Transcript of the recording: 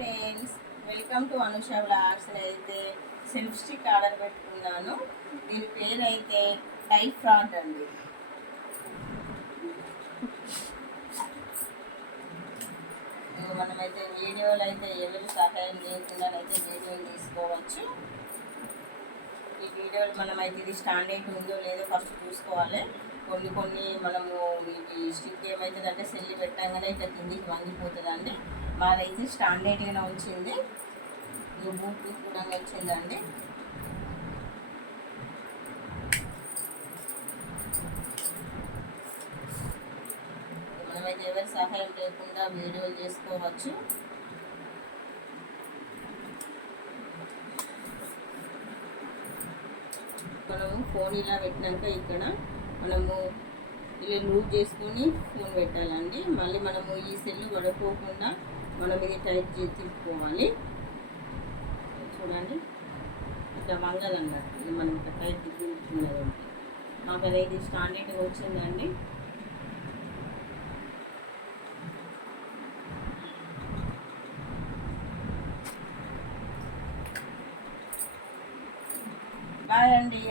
Friends, welcome to Anusha vlogs. అయితే self stick order పెట్టుకున్నాను. దీని పేరు అయితే టై ఫ్రాంట్ అండి. మనమైతే వీడియోలు అయితే ఎవరు సహాయం లేకుండా అయితే వీడియోలు తీసుకోవచ్చు. ఈ వీడియోలు మనమైతే ఇది స్టాండ్ అయితే ఉందో లేదో ఫస్ట్ చూసుకోవాలి. కొన్ని మనము ఇది స్టిక్ ఏమవుతుందంటే సెల్లి పెట్టగానే ఇట్లా కిందికి వంగిపోతుందండి. మాదైతే స్టాండర్డ్గానే వచ్చింది. బూట్ కూడా వచ్చిందండి. మనమైతే ఎవరి సహాయం లేకుండా వీడియోలు చేసుకోవచ్చు. మనము ఫోన్ ఇలా పెట్టినాక ఇక్కడ మనము ఇలా లూజ్ చేసుకొని ఫోన్ పెట్టాలండి. మళ్ళీ మనము ఈ సెల్ పడిపోకుండా మనం ఇది టైట్ చేసి తిప్పుకోవాలి. చూడండి, ఇట్లా వంగదన్నట్టు ఇది మనం ఇట్లా టైట్ తిప్పుకున్నదండి. మాకు అదైతే స్టాండర్డ్గా వచ్చిందండి. బాయ్ అండి.